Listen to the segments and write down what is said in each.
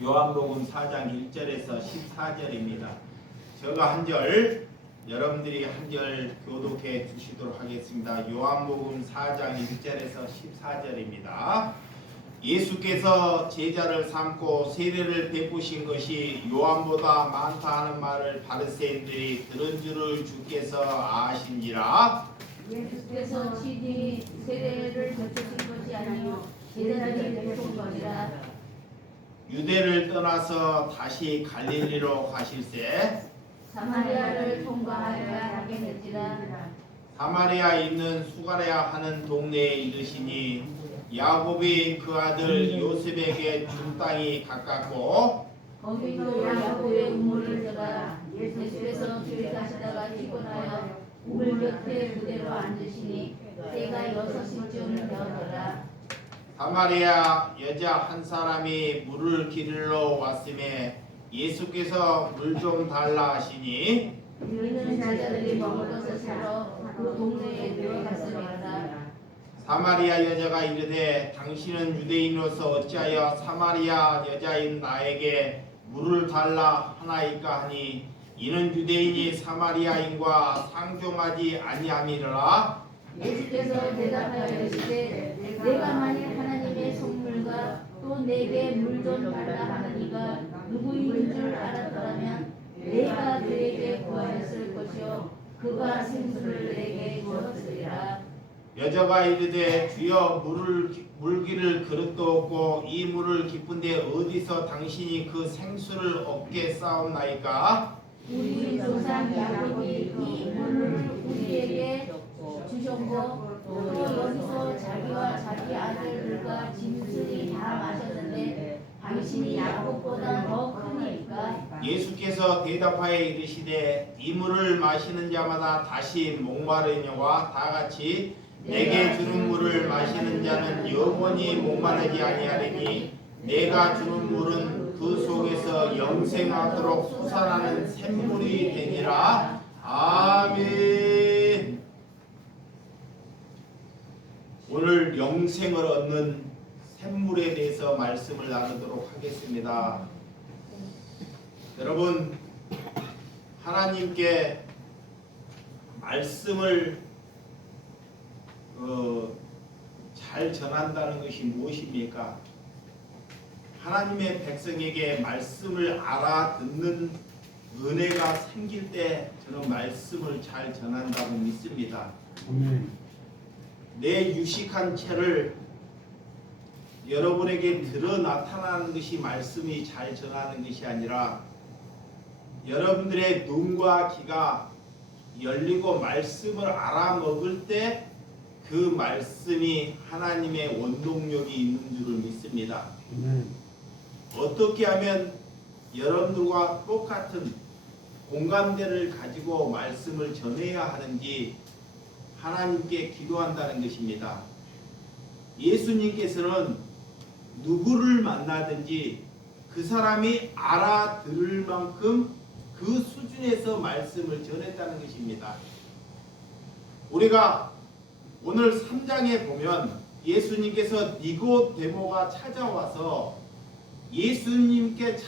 요한복음 4장 1절에서 14절입니다. 제가 한 절, 여러분들이 한 절 교독해 주시도록 하겠습니다. 요한복음 4장 1절에서 14절입니다. 예수께서 제자를 삼고 세례를 베푸신 것이 요한보다 많다 하는 말을 바리새인들이 들은 줄을 주께서 아신지라. 예수께서 친히 세례를 베푸신 것이 아니요 제자들이 베푼 것이라. 유대를 떠나서 다시 갈릴리로 가실새 사마리아를 통과하여야 하게 될지라. 사마리아에 있는 수가랴 하는 동네에 이르시니 야곱이 그 아들 요셉에게 준 땅이 가깝고 거기도 야곱의 우물을 떠나 예수께서 길에 가시다가 피곤하여 우물 곁에 그대로 앉으시니 때가 6시쯤 되었더라. 사마리아 여자 한 사람이 물을 기르러 왔음에 예수께서 물 좀 달라 하시니 이는 제자들이 먹을 것을 사러 그 동네에 들어갔음이라. 사마리아 여자가 이르되 당신은 유대인으로서 어찌하여 사마리아 여자인 나에게 물을 달라 하나이까 하니 이는 유대인이 사마리아인과 상종하지 아니함이라. 예수께서 대답하여 이르시되 내가 만일 하나님의 선물과 또 내게 물 좀 달라 하느니가 누구인 줄 알았더라면 내가 그에게 구하였을 것이요 그가 생수를 내게 주었으리라. 여자가 이르되 주여 물기를 그릇도 없고 이 물을 깊은데 어디서 당신이 그 생수를 얻게 싸움나이까? 우리 조상 야곱이 이 물을 우리에게 주셨고 또 여기서 자기와 자기 아들들과 짐승이 다 마셨는데 당신이 야곱보다 더 크니까. 예수께서 대답하여 이르시되 이 물을 마시는 자마다 다시 목마르냐와 다같이 내게 주는 물을 마시는 자는 영원히 목마르지 아니하리니 내가 주는 물은 그 속에서 영생하도록 솟아나는 샘물이 되니라. 아멘. 오늘 영생을 얻는 샘물에 대해서 말씀을 나누도록 하겠습니다. 여러분, 하나님께 말씀을 잘 전한다는 것이 무엇입니까? 하나님의 백성에게 말씀을 알아듣는 은혜가 생길 때 저는 말씀을 잘 전한다고 믿습니다. 내 유식한 채를 여러분에게 드러 나타나는 것이 말씀이 잘 전하는 것이 아니라 여러분들의 눈과 귀가 열리고 말씀을 알아먹을 때 그 말씀이 하나님의 원동력이 있는 줄을 믿습니다. 어떻게 하면 여러분들과 똑같은 공감대를 가지고 말씀을 전해야 하는지 하나님께 기도한다는 것입니다. 예수님께서는 누구를 만나든지 그 사람이 알아들을 만큼 그 수준에서 말씀을 전했다는 것입니다. 우리가 오늘 3장에 보면 예수님께서 니고데모가 찾아와서 예수님께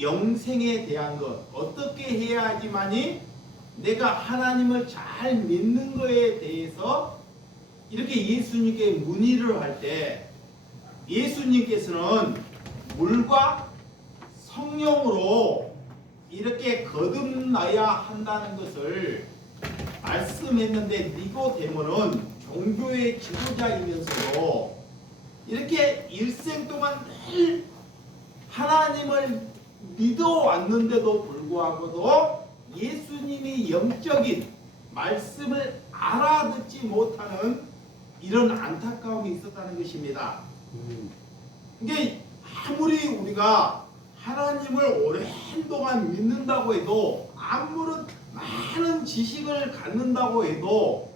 영생에 대한 것, 어떻게 해야지만이 내가 하나님을 잘 믿는 것에 대해서 이렇게 예수님께 문의를 할 때 예수님께서는 물과 성령으로 이렇게 거듭나야 한다는 것을 말씀했는데 니고데모는 종교의 지도자이면서도 이렇게 일생 동안 늘 하나님을 믿어왔는데도 불구하고도 예수님이 영적인 말씀을 알아듣지 못하는 이런 안타까움이 있었다는 것입니다. 이게 아무리 우리가 하나님을 오랜 동안 믿는다고 해도 아무런 많은 지식을 갖는다고 해도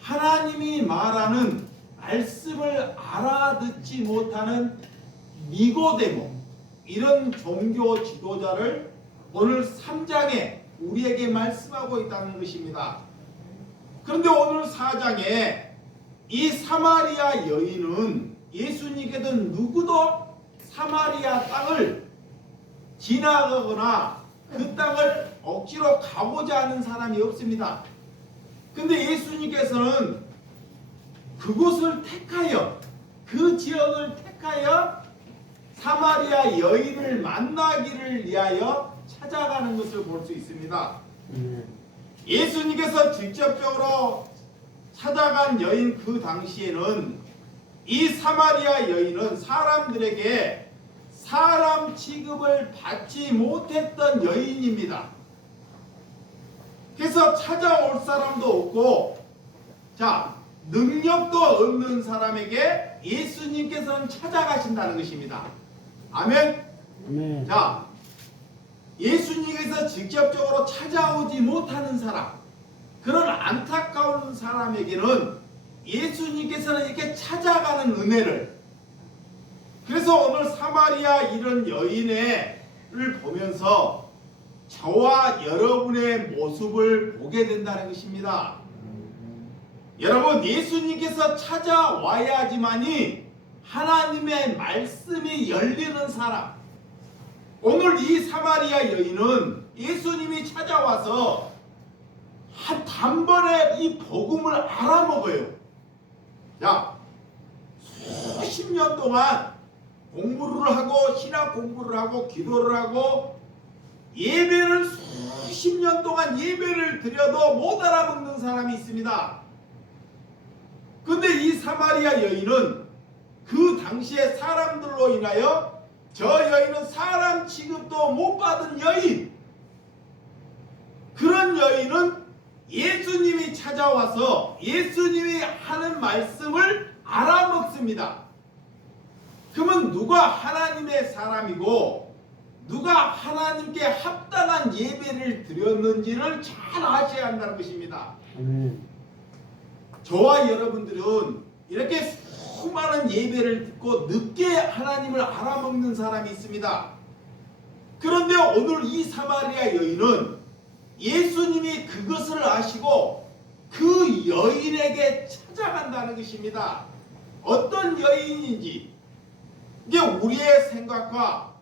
하나님이 말하는 말씀을 알아듣지 못하는 니고데모, 이런 종교 지도자를 오늘 3장에 우리에게 말씀하고 있다는 것입니다. 그런데 오늘 4장에 이 사마리아 여인은 예수님께도 누구도 사마리아 땅을 지나가거나 그 땅을 억지로 가보자 하는 사람이 없습니다. 근데 예수님께서는 그곳을 택하여, 그 지역을 택하여 사마리아 여인을 만나기를 위하여 찾아가는 것을 볼 수 있습니다. 예수님께서 직접적으로 찾아간 여인, 그 당시에는 이 사마리아 여인은 사람들에게 사람 취급을 받지 못했던 여인입니다. 그래서 찾아올 사람도 없고, 자, 능력도 없는 사람에게 예수님께서는 찾아가신다는 것입니다. 아멘. 아멘. 자, 예수님께서 직접적으로 찾아오지 못하는 사람, 그런 안타까운 사람에게는 예수님께서는 이렇게 찾아가는 은혜를, 그래서 오늘 사마리아 이런 여인을 보면서 저와 여러분의 모습을 보게 된다는 것입니다. 여러분, 예수님께서 찾아와야지만이 하나님의 말씀이 열리는 사람. 오늘 이 사마리아 여인은 예수님이 찾아와서 한 단번에 이 복음을 알아먹어요. 자, 수십 년 동안 공부를 하고 신학 공부를 하고 기도를 하고 예배를 수십 년 동안 예배를 드려도 못 알아먹는 사람이 있습니다. 근데 이 사마리아 여인은 그 당시에 사람들로 인하여 저 여인은 사람 취급도 못 받은 여인, 그런 여인은 예수님이 찾아와서 예수님이 하는 말씀을 알아먹습니다. 그러면 누가 하나님의 사람이고 누가 하나님께 합당한 예배를 드렸는지를 잘 아셔야 한다는 것입니다. 저와 여러분들은 이렇게 수많은 예배를 듣고 늦게 하나님을 알아먹는 사람이 있습니다. 그런데 오늘 이 사마리아 여인은 예수님이 그것을 아시고 그 여인에게 찾아간다는 것입니다. 어떤 여인인지, 이게 우리의 생각과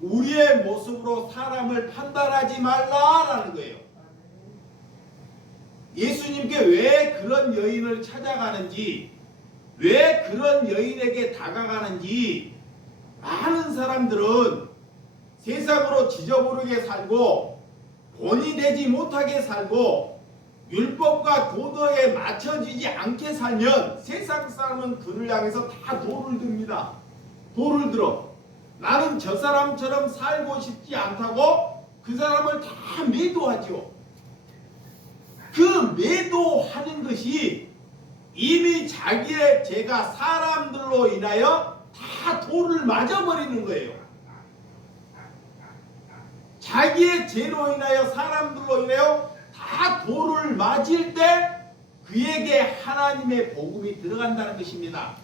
우리의 모습으로 사람을 판단하지 말라라는 거예요. 예수님께 왜 그런 여인을 찾아가는지, 왜 그런 여인에게 다가가는지, 많은 사람들은 세상으로 지저분하게 살고 본이 되지 못하게 살고 율법과 도덕에 맞춰지지 않게 살면 세상 사람은 그를 향해서 다 돌을 듭니다. 돌을 들어. 나는 저 사람처럼 살고 싶지 않다고 그 사람을 다 매도하죠. 그 매도하는 것이 이미 자기의 죄가 사람들로 인하여 다 돌을 맞아버리는 거예요. 자기의 죄로 인하여 사람들로 인하여 다 돌을 맞을 때 그에게 하나님의 복음이 들어간다는 것입니다.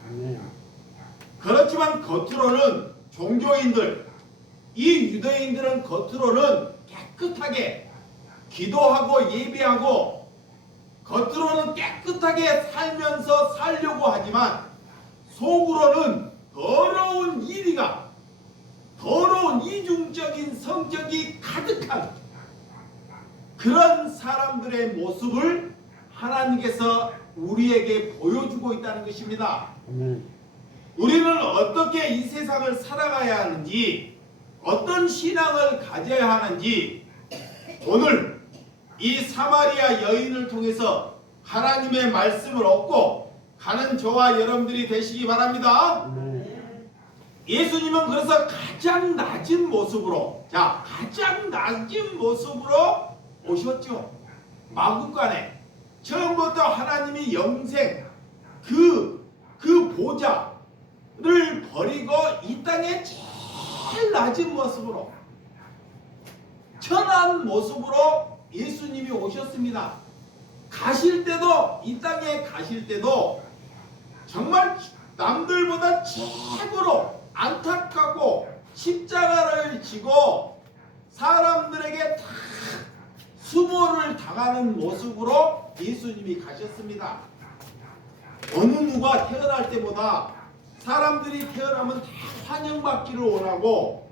그렇지만 겉으로는 종교인들, 이 유대인들은 겉으로는 깨끗하게 기도하고 예배하고 겉으로는 깨끗하게 살면서 살려고 하지만 속으로는 더러운 이리가, 더러운 이중적인 성격이 가득한 그런 사람들의 모습을 하나님께서 우리에게 보여주고 있다는 것입니다. 우리는 어떻게 이 세상을 살아가야 하는지, 어떤 신앙을 가져야 하는지 오늘 이 사마리아 여인을 통해서 하나님의 말씀을 얻고 가는 저와 여러분들이 되시기 바랍니다. 예수님은 그래서 가장 낮은 모습으로, 자, 가장 낮은 모습으로 오셨죠. 마구간에 처음부터 하나님이 영생 그 보좌를 버리고 이 땅에 제일 낮은 모습으로, 천한 모습으로 예수님이 오셨습니다. 가실 때도, 이 땅에 가실 때도 정말 남들보다 최고로 안타깝고 십자가를 지고 사람들에게 다 수모를 당하는 모습으로 예수님이 가셨습니다. 어느 누가 태어날 때보다 사람들이 태어나면 다 환영받기를 원하고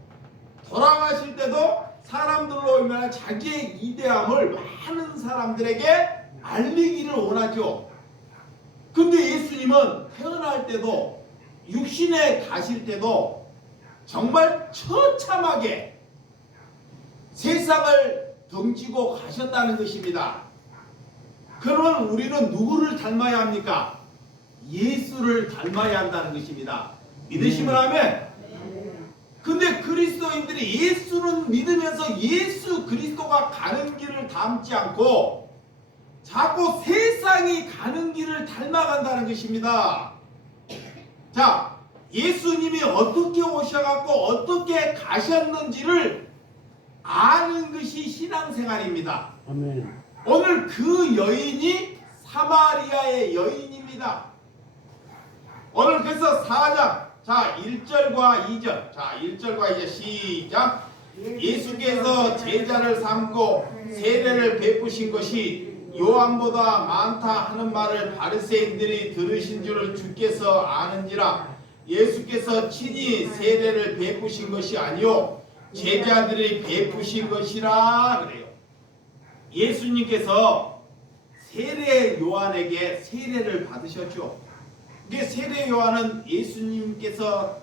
돌아가실 때도 사람들로 인한 자기의 위대함을 많은 사람들에게 알리기를 원하죠. 근데 예수님은 태어날 때도 육신에 가실 때도 정말 처참하게 세상을 덩치고 가셨다는 것입니다. 그러면 우리는 누구를 닮아야 합니까? 예수를 닮아야 한다는 것입니다. 믿으시면 아멘. 근데 그리스도인들이 예수는 믿으면서 예수 그리스도가 가는 길을 닮지 않고 자꾸 세상이 가는 길을 닮아간다는 것입니다. 자, 예수님이 어떻게 오셔갖고 어떻게 가셨는지를 아는 것이 신앙생활입니다. 아멘. 오늘 그 여인이 사마리아의 여인입니다. 오늘 그래서 4장, 자 1절과 2절, 자 1절과 2절 시작. 예수께서 제자를 삼고 세례를 베푸신 것이 요한보다 많다 하는 말을 바리새인들이 들으신 줄을 주께서 아는지라. 예수께서 친히 세례를 베푸신 것이 아니요 제자들이 베푸신 것이라 그래요. 예수님께서 세례 요한에게 세례를 받으셨죠. 이게 세례 요한은 예수님께서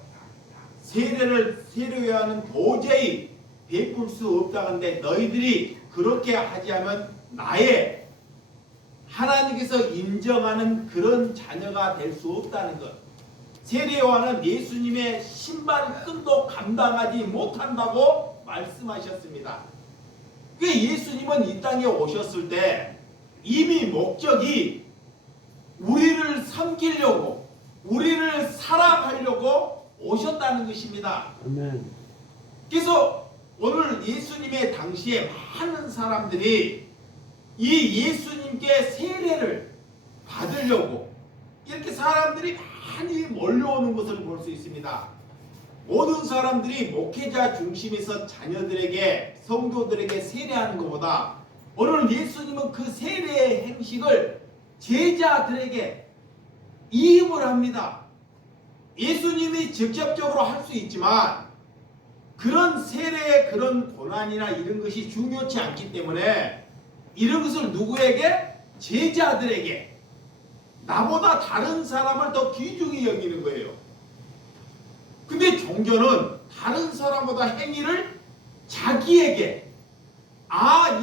세례 요한은 도저히 베풀 수 없다는데 너희들이 그렇게 하지 않으면 나의 하나님께서 인정하는 그런 자녀가 될 수 없다는 것. 세례 요한은 예수님의 신발 끈도 감당하지 못한다고 말씀하셨습니다. 그 예수님은 이 땅에 오셨을 때 이미 목적이 우리를 섬기려고 우리를 사랑하려고 오셨다는 것입니다. 아멘. 그래서 오늘 예수님의 당시에 많은 사람들이 이 예수님께 세례를 받으려고 이렇게 사람들이 많이 몰려오는 것을 볼 수 있습니다. 모든 사람들이 목회자 중심에서 자녀들에게 성도들에게 세례하는 것보다 오늘 예수님은 그 세례의 행식을 제자들에게 이임을 합니다. 예수님이 직접적으로 할 수 있지만 그런 세례의 그런 고난이나 이런 것이 중요치 않기 때문에 이런 것을 누구에게? 제자들에게, 나보다 다른 사람을 더 귀중히 여기는 거예요. 근데 종교는 다른 사람보다 행위를 자기에게,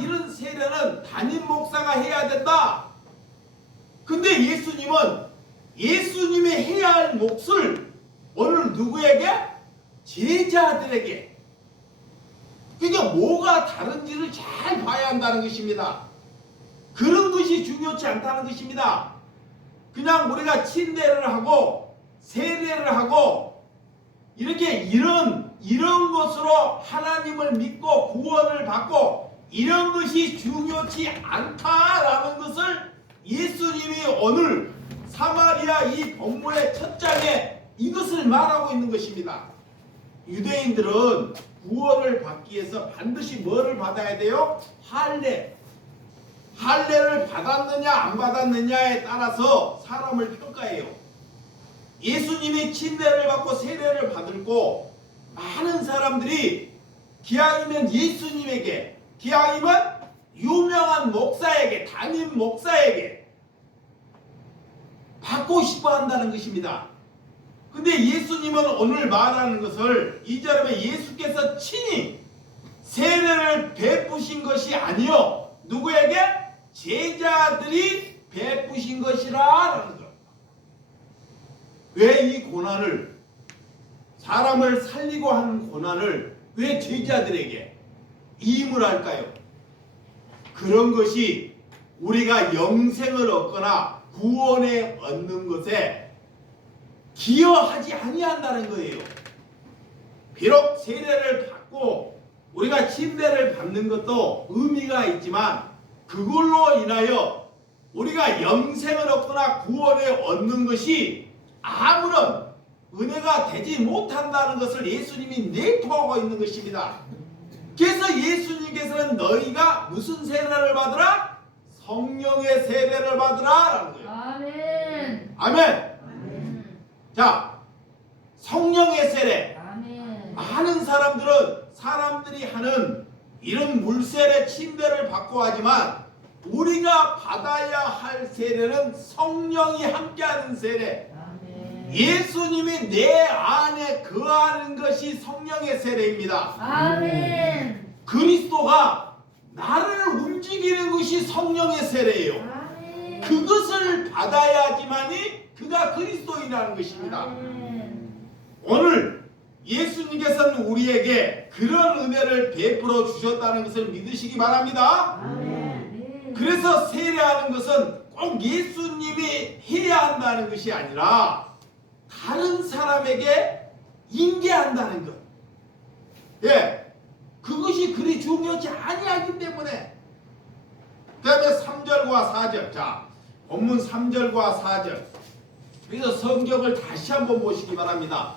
이런 세례는 담임 목사가 해야 된다. 근데 예수님은 예수님이 해야 할 몫을 오늘 누구에게? 제자들에게. 그러니까 뭐가 다른지를 잘 봐야 한다는 것입니다. 그런 것이 중요치 않다는 것입니다. 그냥 우리가 침례를 하고 세례를 하고 이렇게 이런 것으로 하나님을 믿고 구원을 받고 이런 것이 중요치 않다라는 것을 예수님이 오늘 사마리아 이 본문의 첫 장에 이것을 말하고 있는 것입니다. 유대인들은 구원을 받기 위해서 반드시 뭐를 받아야 돼요? 할례를 받았느냐 안 받았느냐에 따라서 사람을 평가해요. 예수님이 침례를 받고 세례를 받고 많은 사람들이 기왕이면 예수님에게, 기왕이면 유명한 목사에게, 담임 목사에게 받고 싶어 한다는 것입니다. 근데 예수님은 오늘 말하는 것을 2절에 예수께서 친히 세례를 베푸신 것이 아니요 누구에게? 제자들이 베푸신 것이라는 것. 왜 이 고난을, 사람을 살리고 하는 고난을 왜 제자들에게 이임을 할까요? 그런 것이 우리가 영생을 얻거나 구원에 얻는 것에 기여하지 아니한다는 거예요. 비록 세례를 받고 우리가 침례를 받는 것도 의미가 있지만 그걸로 인하여 우리가 영생을 얻거나 구원을 얻는 것이 아무런 은혜가 되지 못한다는 것을 예수님이 내포하고 있는 것입니다. 그래서 예수님께서는 너희가 무슨 세례를 받으라? 성령의 세례를 받으라 라는 거예요. 아멘. 아멘. 자, 성령의 세례. 많은 사람들은 사람들이 하는 이런 물세례 침례를 받고 하지만 우리가 받아야 할 세례는 성령이 함께하는 세례. 예수님이 내 안에 거하는 것이 성령의 세례입니다. 아멘. 그리스도가 나를 움직이는 것이 성령의 세례예요. 아멘. 그것을 받아야지만이 그가 그리스도인이라는 것입니다. 아멘. 오늘 예수님께서는 우리에게 그런 은혜를 베풀어 주셨다는 것을 믿으시기 바랍니다. 아멘. 그래서 세례하는 것은 꼭 예수님이 해야 한다는 것이 아니라 다른 사람에게 인계한다는 것. 예, 그것이 그리 중요하지 아니하기 때문에. 그 다음에 3절과 4절. 자, 본문 3절과 4절. 그래서 성경을 다시 한번 보시기 바랍니다.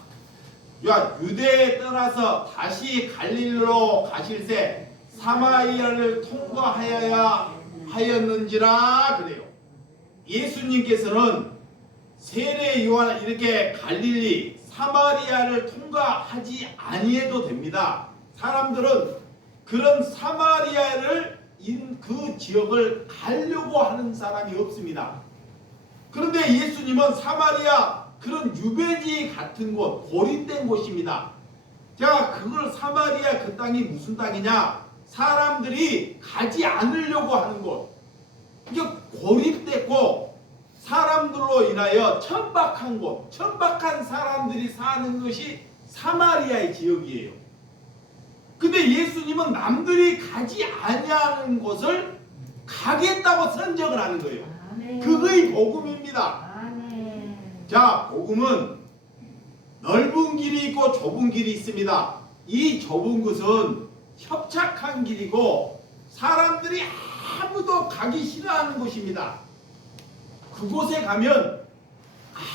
유대에 떠나서 다시 갈릴리로 가실새 사마리아를 통과하여야 하였는지라 그래요. 예수님께서는 세례 요한 이렇게 갈릴리 사마리아를 통과하지 아니해도 됩니다. 사람들은 그런 사마리아를 그 지역을 가려고 하는 사람이 없습니다. 그런데 예수님은 사마리아 그런 유배지 같은 곳, 고립된 곳입니다. 자, 그걸 사마리아 그 땅이 무슨 땅이냐? 사람들이 가지 않으려고 하는 곳. 이게 고립됐고 사람들로 인하여 천박한 곳, 천박한 사람들이 사는 것이 사마리아의 지역이에요. 근데 예수님은 남들이 가지 아니하는 곳을 가겠다고 선정을 하는 거예요. 아멘. 그거의 복음입니다. 아멘. 자, 복음은 넓은 길이 있고 좁은 길이 있습니다. 이 좁은 것은 협착한 길이고 사람들이 아무도 가기 싫어하는 곳입니다. 그곳에 가면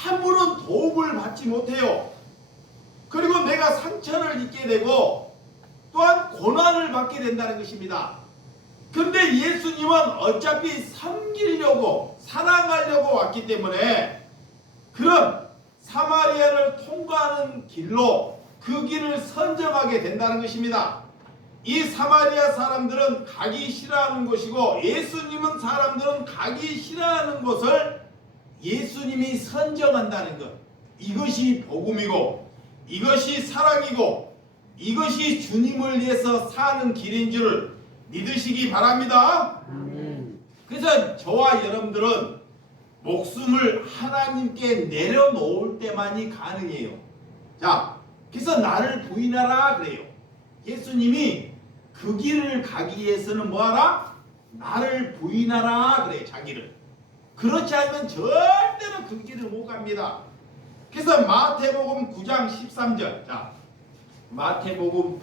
아무런 도움을 받지 못해요. 그리고 내가 상처를 입게 되고 또한 고난을 받게 된다는 것입니다. 그런데 예수님은 어차피 섬기려고 사랑하려고 왔기 때문에 그런 사마리아를 통과하는 길로 그 길을 선정하게 된다는 것입니다. 이 사마리아 사람들은 가기 싫어하는 곳이고 예수님은 사람들은 가기 싫어하는 곳을 예수님이 선정한다는 것. 이것이 복음이고 이것이 사랑이고 이것이 주님을 위해서 사는 길인 줄 믿으시기 바랍니다. 그래서 저와 여러분들은 목숨을 하나님께 내려놓을 때만이 가능해요. 자, 그래서 나를 부인하라 그래요. 예수님이 그 길을 가기 위해서는 뭐하라? 나를 부인하라 그래, 자기를. 그렇지 않으면 절대로 그 길을 못 갑니다. 그래서 마태복음 9장 13절. 자, 마태복음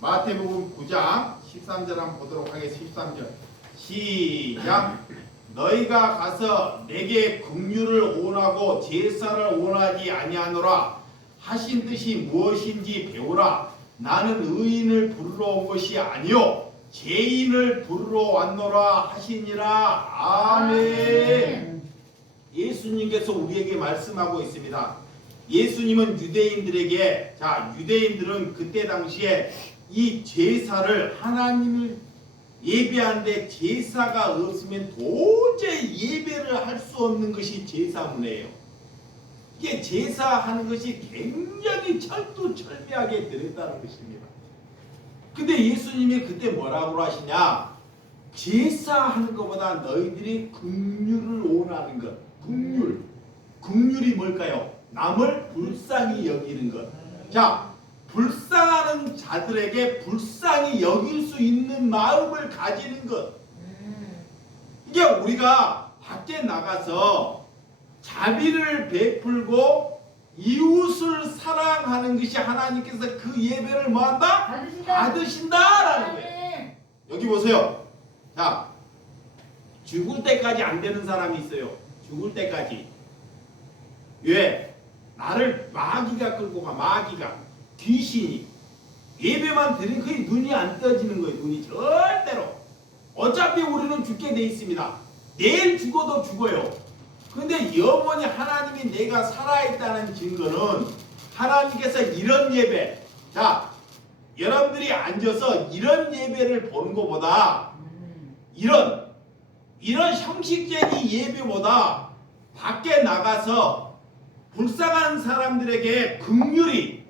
9장 13절 한번 보도록 하겠습니다. 13절 시작. 너희가 가서 내게 긍휼을 원하고 제사를 원하지 아니하노라 하신 뜻이 무엇인지 배우라. 나는 의인을 부르러 온 것이 아니요 죄인을 부르러 왔노라 하시니라. 아멘. 예수님께서 우리에게 말씀하고 있습니다. 예수님은 유대인들에게, 자, 유대인들은 그때 당시에 이 제사를 하나님을 예배하는데 제사가 없으면 도저히 예배를 할 수 없는 것이 제사문이에요. 이게 제사하는 것이 굉장히 철두철미하게 들었다는 것입니다. 근데 예수님이 그때 뭐라고 하시냐? 제사하는 것보다 너희들이 긍휼을 원하는 것. 긍휼이 뭘까요? 남을 불쌍히 여기는 것. 자, 불쌍하는 자들에게 불쌍히 여길 수 있는 마음을 가지는 것. 이게 우리가 밖에 나가서 자비를 베풀고 이웃을 사랑하는 것이 하나님께서 그 예배를 뭐한다? 받으신다라는 거예요. 여기 보세요. 자, 죽을 때까지 안 되는 사람이 있어요. 죽을 때까지. 왜? 나를 마귀가 끌고 가. 마귀가. 귀신이. 예배만 드리면 거의 눈이 안 떠지는 거예요. 눈이 절대로. 어차피 우리는 죽게 돼 있습니다. 내일 죽어도 죽어요. 근데 영원히 하나님이 내가 살아있다는 증거는 하나님께서 이런 예배, 자, 여러분들이 앉아서 이런 예배를 보는 것보다 이런 형식적인 예배보다 밖에 나가서 불쌍한 사람들에게 긍휼히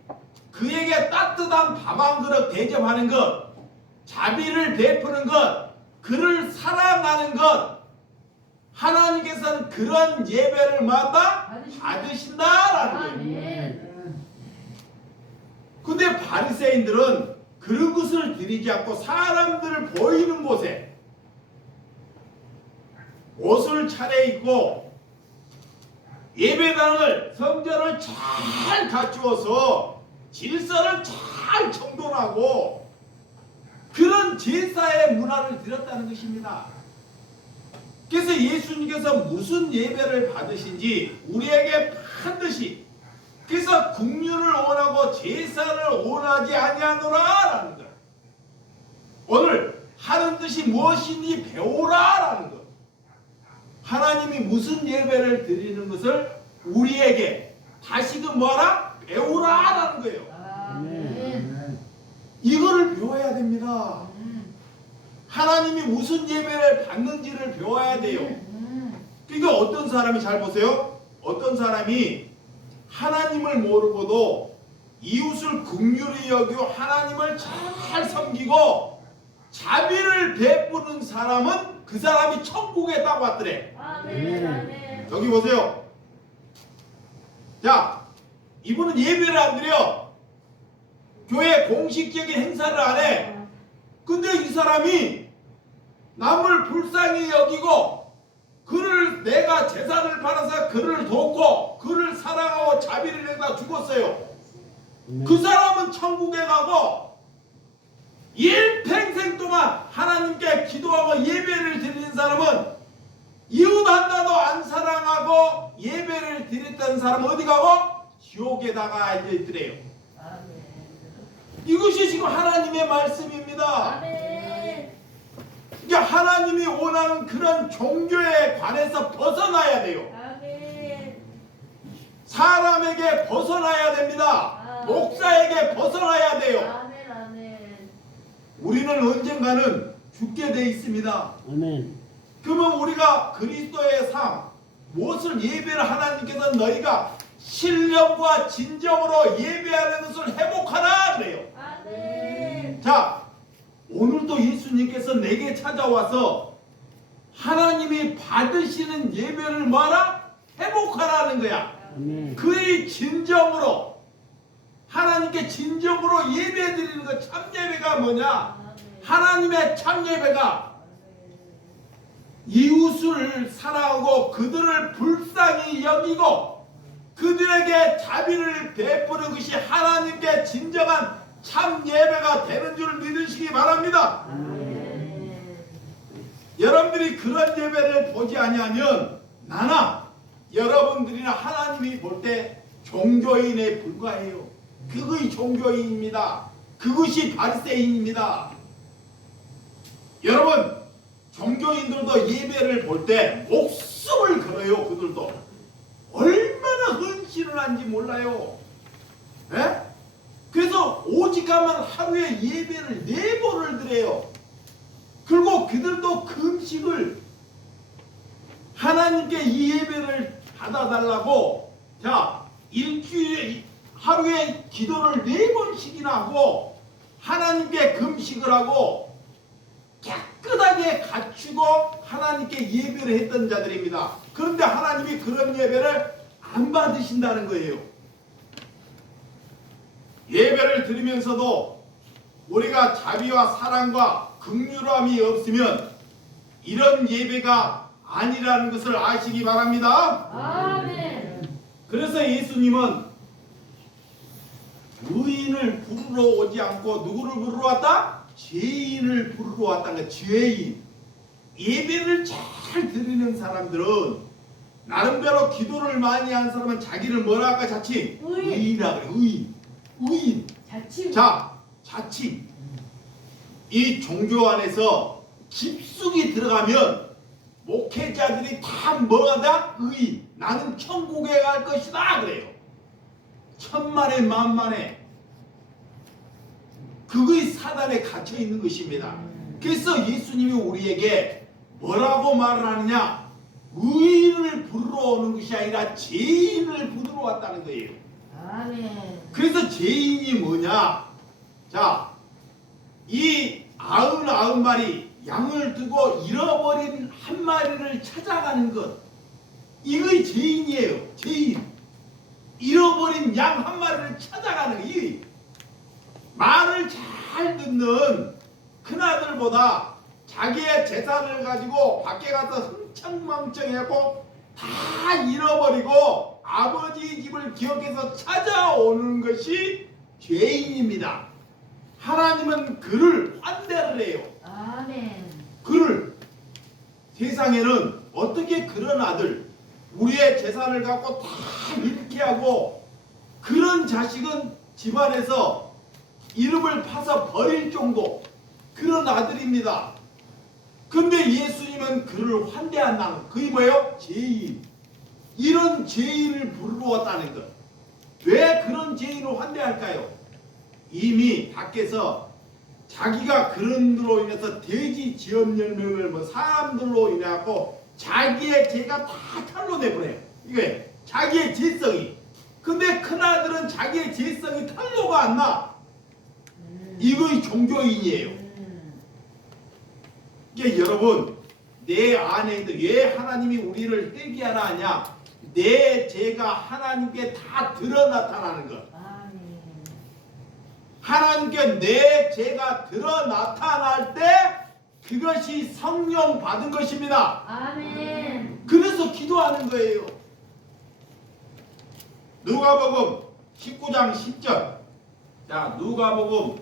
그에게 따뜻한 밥 한 그릇 대접하는 것, 자비를 베푸는 것, 그를 사랑하는 것, 하나님께서는 그런 예배를 받으신다라는 거예요. 근데 바리새인들은 그런 것을 드리지 않고 사람들을 보이는 곳에 옷을 차려입고 예배당을, 성전을 잘 갖추어서 질서를 잘 정돈하고 그런 제사의 문화를 들였다는 것입니다. 그래서 예수님께서 무슨 예배를 받으신지 우리에게 반드시, 그래서 긍휼을 원하고 제사를 원하지 아니하노라라는 것, 오늘 하는 뜻이 무엇이니 배우라라는 것, 하나님이 무슨 예배를 드리는 것을 우리에게 다시금 뭐하라? 배우라라는 거예요. 이거를 배워야 됩니다. 하나님이 무슨 예배를 받는지를 배워야 돼요. 그러니까 어떤 사람이, 잘 보세요, 어떤 사람이 하나님을 모르고도 이웃을 긍휼히 여기고 하나님을 잘 섬기고 자비를 베푸는 사람은 그 사람이 천국에 딱 왔더래. 여기 보세요. 자, 이분은 예배를 안 드려. 교회 공식적인 행사를 안 해. 근데 이 사람이 남을 불쌍히 여기고 그를, 내가 재산을 팔아서 그를 돕고 그를 사랑하고 자비를 내다 죽었어요. 그 사람은 천국에 가고 일평생 동안 하나님께 기도하고 예배를 드리는 사람은 이웃 하나도 안 사랑하고 예배를 드렸다는 사람은 어디 가고? 지옥에다가 앉아있더래요. 이것이 지금 하나님의 말씀입니다. 그러니까 하나님이 원하는 그런 종교에 관해서 벗어나야 돼요. 사람에게 벗어나야 됩니다. 목사에게 벗어나야 돼요. 우리는 언젠가는 죽게 돼 있습니다. 그러면 우리가 그리스도의 삶, 무엇을 예배를 하나님께서 너희가 신령과 진정으로 예배하는 것을 회복하라 그래요. 자, 오늘도 예수님께서 내게 찾아와서 하나님이 받으시는 예배를 뭐하라? 회복하라는 거야. 그의 진정으로, 하나님께 진정으로 예배 드리는 것, 참예배가 뭐냐? 하나님의 참예배가 이웃을 사랑하고 그들을 불쌍히 여기고 그들에게 자비를 베푸는 것이 하나님께 진정한 참 예배가 되는 줄 믿으시기 바랍니다. 여러분들이 그런 예배를 보지 아니하면 나나 여러분들이나 하나님이 볼 때 종교인에 불과해요. 그것이 종교인입니다. 그것이 바리새인입니다. 여러분, 종교인들도 예배를 볼 때 목숨을 걸어요. 그들도 얼마나 헌신을 한지 몰라요. 에? 그래서 오직하면 하루에 예배를 4번을 드려요. 그리고 그들도 금식을, 하나님께 이 예배를 받아달라고, 자, 일주일에 하루에 기도를 4번씩이나 하고 하나님께 금식을 하고 깨끗하게 갖추고 하나님께 예배를 했던 자들입니다. 그런데 하나님이 그런 예배를 안 받으신다는 거예요. 예배를 드리면서도 우리가 자비와 사랑과 긍휼함이 없으면 이런 예배가 아니라는 것을 아시기 바랍니다. 아멘. 그래서 예수님은 의인을 부르러 오지 않고 누구를 부르러 왔다? 죄인을 부르러 왔다는 거야. 죄인. 예배를 잘 드리는 사람들은, 나름대로 기도를 많이 한 사람은 자기를 뭐라 할까? 자칭 의인이라 그래. 의인. 자, 자칭. 이 종교 안에서 깊숙이 들어가면 목회자들이 다 뭐하다? 의인. 나는 천국에 갈 것이다 그래요. 천만에 만만에 그것이 사단에 갇혀 있는 것입니다. 그래서 예수님이 우리에게 뭐라고 말을 하느냐? 의인을 부르러 오는 것이 아니라 죄인을 부르러 왔다는 거예요. 아멘. 그래서 죄인이 뭐냐? 자, 이 99마리 양을 두고 잃어버린 한 마리를 찾아가는 것, 이것이 죄인이에요. 죄인. 잃어버린 양 한 마리를 찾아가는 것. 이 말을 잘 듣는 큰아들보다 자기의 재산을 가지고 밖에 가서 흥청망청하고 다 잃어버리고 아버지 집을 기억해서 찾아오는 것이 죄인입니다. 하나님은 그를 환대를 해요. 아멘. 그를 세상에는 어떻게 그런 아들, 우리의 재산을 갖고 다 잃게 하고 그런 자식은 집안에서 이름을 파서 버릴 정도 그런 아들입니다. 근데 예수님은 그를 환대한다는, 그게 뭐예요? 죄인. 이런 죄인을 부르러 왔다는 것. 왜 그런 죄인을 환대할까요? 이미 밖에서 자기가 그런 들로 인해서 돼지 지엄열명을 사람들로 인해갖고 자기의 죄가 다 탈로 내버려요. 이게 자기의 죄성이. 근데 큰아들은 자기의 죄성이 탈로가 안 나. 이것이 종교인이에요. 이게 여러분, 내 안에 있는, 왜 하나님이 우리를 회개하라 하냐? 내 죄가 하나님께 다 드러 나타나는 것. 하나님께 내 죄가 드러 나타날 때 그것이 성령 받은 것입니다. 아멘. 그래서 기도하는 거예요. 누가복음 19장 10절. 자, 누가복음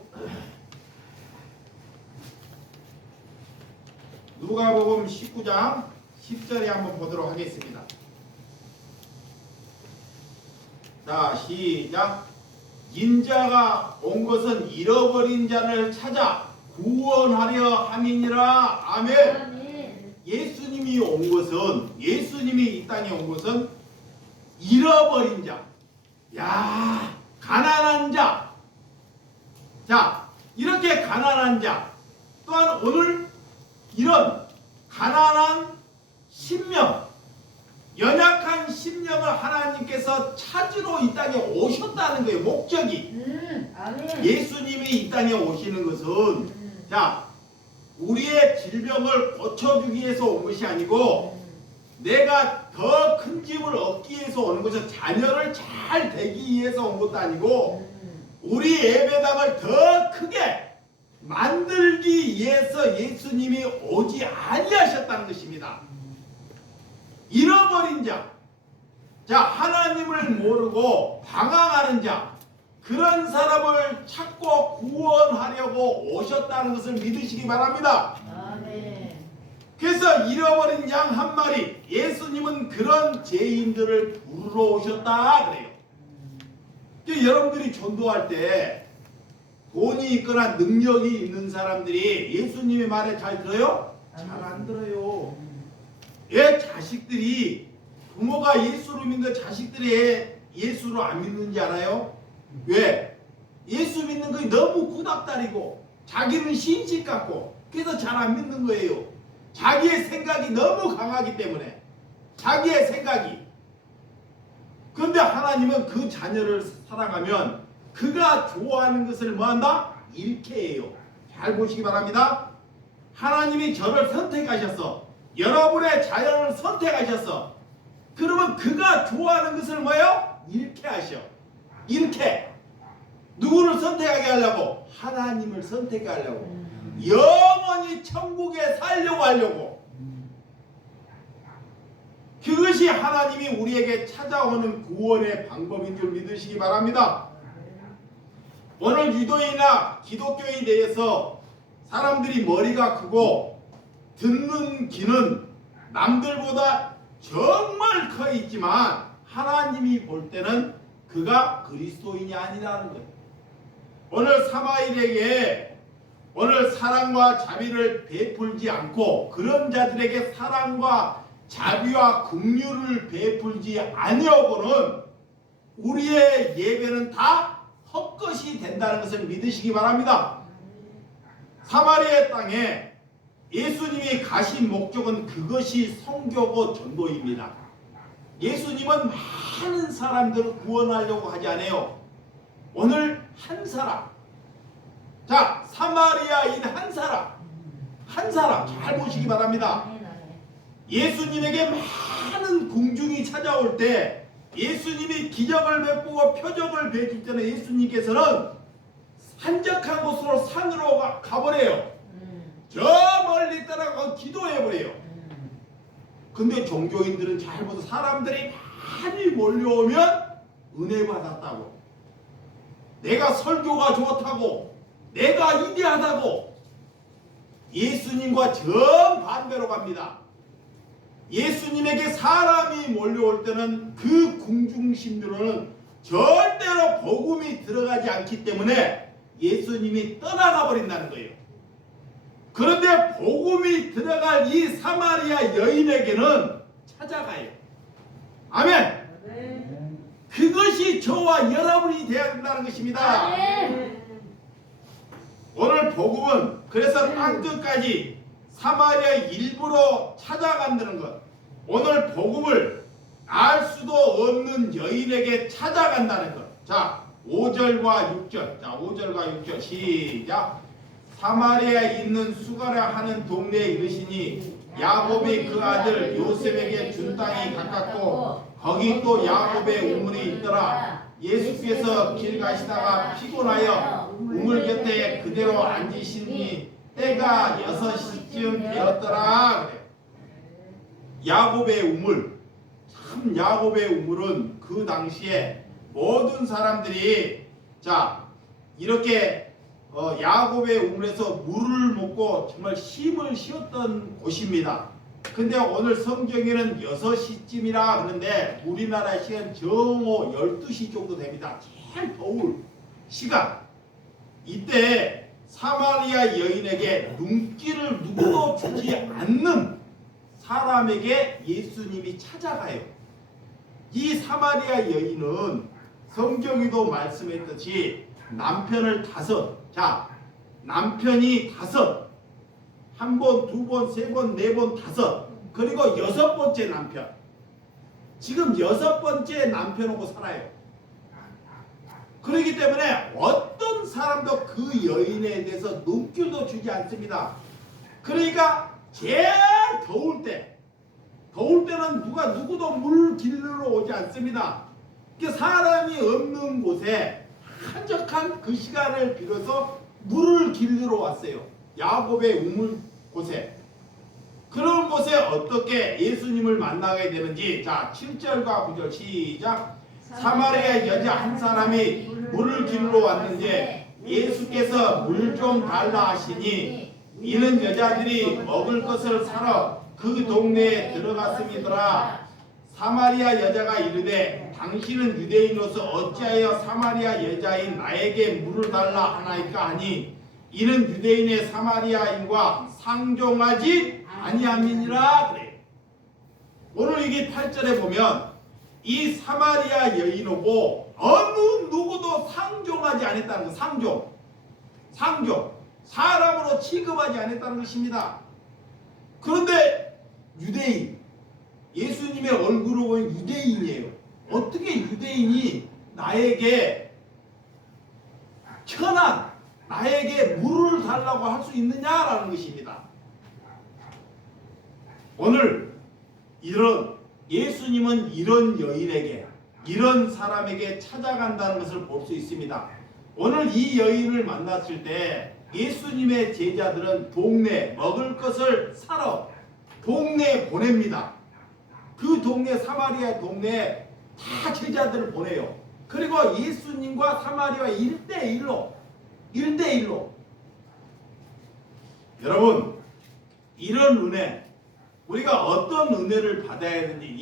19장 10절에 한번 보도록 하겠습니다. 자, 시작. 인자가 온 것은 잃어버린 자를 찾아 구원하려 함이니라. 아멘. 아멘. 예수님이 온 것은, 예수님이 이 땅에 온 것은 잃어버린 자, 야, 가난한 자. 자, 이렇게 가난한 자, 또한 오늘 이런 가난한 심령, 연약한 심령을 하나님께서 찾으러 이 땅에 오셨다는 거예요. 목적이. 아멘. 예수님이 이 땅에 오시는 것은 자, 우리의 질병을 고쳐주기 위해서 온 것이 아니고 내가 더 큰 집을 얻기 위해서 오는 것은 자녀를 잘 되기 위해서 온 것도 아니고 우리 예배당을 더 크게 만들기 위해서 예수님이 오지 아니하셨다는 것입니다. 잃어버린 자, 자, 하나님을 모르고 방황하는 자, 그런 사람을 찾고 구원하려고 오셨다는 것을 믿으시기 바랍니다. 아멘. 그래서 잃어버린 양 한 마리, 예수님은 그런 죄인들을 부르러 오셨다 그래요. 여러분들이 전도할 때 돈이 있거나 능력이 있는 사람들이 예수님의 말에 잘 들어요? 잘 안 들어요. 왜 자식들이, 부모가 예수를 믿는 자식들이 예수를 안 믿는지 알아요? 왜? 예수 믿는 것이 너무 구닥다리고 자기는 신식 같고 그래서 잘 안 믿는 거예요. 자기의 생각이 너무 강하기 때문에. 자기의 생각이. 그런데 하나님은 그 자녀를 사랑하면 그가 좋아하는 것을 뭐한다? 잃게 해요. 잘 보시기 바랍니다. 하나님이 저를 선택하셨어. 여러분의 자녀를 선택하셨어. 그러면 그가 좋아하는 것을 뭐예요? 잃게 하셔. 잃게. 누구를 선택하게 하려고? 하나님을 선택하게 하려고. 영원히 천국에 살려고 하려고. 그것이 하나님이 우리에게 찾아오는 구원의 방법인 줄 믿으시기 바랍니다. 오늘 유도인이나 기독교에 대해서 사람들이 머리가 크고 듣는 귀는 남들보다 정말 커 있지만 하나님이 볼 때는 그가 그리스도인이 아니라는 거예요. 오늘 사마일에게 오늘 사랑과 자비를 베풀지 않고 그런 자들에게 사랑과 자비와 긍휼을 베풀지 아니하고는 우리의 예배는 다 헛것이 된다는 것을 믿으시기 바랍니다. 사마리아 땅에 예수님이 가신 목적은 그것이 선교고 전도입니다. 예수님은 많은 사람들을 구원하려고 하지 않아요. 오늘 한 사람, 자, 사마리아인 한 사람 잘 보시기 바랍니다. 예수님에게 많은 궁중이 찾아올 때 예수님이 기적을 베푸고 표적을 베풀 때는 예수님께서는 한적한 곳으로 산으로 가버려요. 저 멀리 떠나고 기도해버려요. 근데 종교인들은 잘 보세요. 사람들이 많이 몰려오면 은혜 받았다고, 내가 설교가 좋다고, 내가 위대하다고 예수님과 정반대로 갑니다. 예수님에게 사람이 몰려올 때는 그 궁중심들로는 절대로 복음이 들어가지 않기 때문에 예수님이 떠나가 버린다는 거예요. 그런데 복음이 들어갈 이 사마리아 여인에게는 찾아가요. 아멘. 그것이 저와 여러분이 되어야 된다는 것입니다. 오늘 복음은 그래서 땅끝까지 사마리아 일부러 찾아간다는 것, 오늘 복음을 알 수도 없는 여인에게 찾아간다는 것. 자, 5절과 6절. 자, 5절과 6절 시작. 사마리아에 있는 수가라 하는 동네에 이르시니 야곱이 그 아들 요셉에게 준 땅이 가깝고 거기 또 야곱의 우물이 있더라. 예수께서 길 가시다가 피곤하여 우물 곁에 그대로 앉으시니 때가 6시쯤 되었더라. 그래. 야곱의 우물, 참 야곱의 우물은 그 당시에 모든 사람들이 자 이렇게 야곱의 우물에서 물을 먹고 정말 힘을 쉬었던 곳입니다. 근데 오늘 성경에는 6시쯤이라 하는데 우리나라 시간 정오 12시 정도 됩니다. 제일 더울 시간. 이때 사마리아 여인에게 눈길을 누구도 주지 않는 사람에게 예수님이 찾아가요. 이 사마리아 여인은 성경에도 말씀했듯이 남편을 5, 자, 남편이 5, 1번, 2번, 3번, 4번, 5, 그리고 6번째 남편. 지금 6번째 남편하고 살아요. 그렇기 때문에 어떤 사람도 그 여인에 대해서 눈길도 주지 않습니다. 그러니까 제일 더울 때는 누구도 물 길러 오지 않습니다. 사람이 없는 곳에 한적한 그 시간을 빌어서 물을 길러 왔어요. 야곱의 우물 곳에. 그런 곳에 어떻게 예수님을 만나게 되는지, 자 7절과 9절 시작. 사마리아 여자 한 사람이 물을 길러 왔는데 예수께서 물 좀 달라 하시니 이는 여자들이 먹을 것을 사러 그 동네에 들어갔음이더라. 사마리아 여자가 이르되 당신은 유대인으로서 어찌하여 사마리아 여자인 나에게 물을 달라 하나이까 하니 이는 유대인의 사마리아인과 상종하지 아니함이니라. 그래. 오늘 이게 8절에 보면 이 사마리아 여인하고 어느 누구도 상종하지 않았다는 것. 상종. 사람으로 취급하지 않았다는 것입니다. 그런데 유대인, 예수님의 얼굴을 보면 유대인이에요. 어떻게 유대인이 나에게 나에게 물을 달라고 할 수 있느냐라는 것입니다. 오늘 예수님은 이런 여인에게, 이런 사람에게 찾아간다는 것을 볼 수 있습니다. 오늘 이 여인을 만났을 때 예수님의 제자들은 동네 먹을 것을 사러 동네에 보냅니다. 그 동네, 사마리아 동네에 다 제자들을 보내요. 그리고 예수님과 사마리아 1대1로 여러분, 이런 은혜, 우리가 어떤 은혜를 받아야 되는지,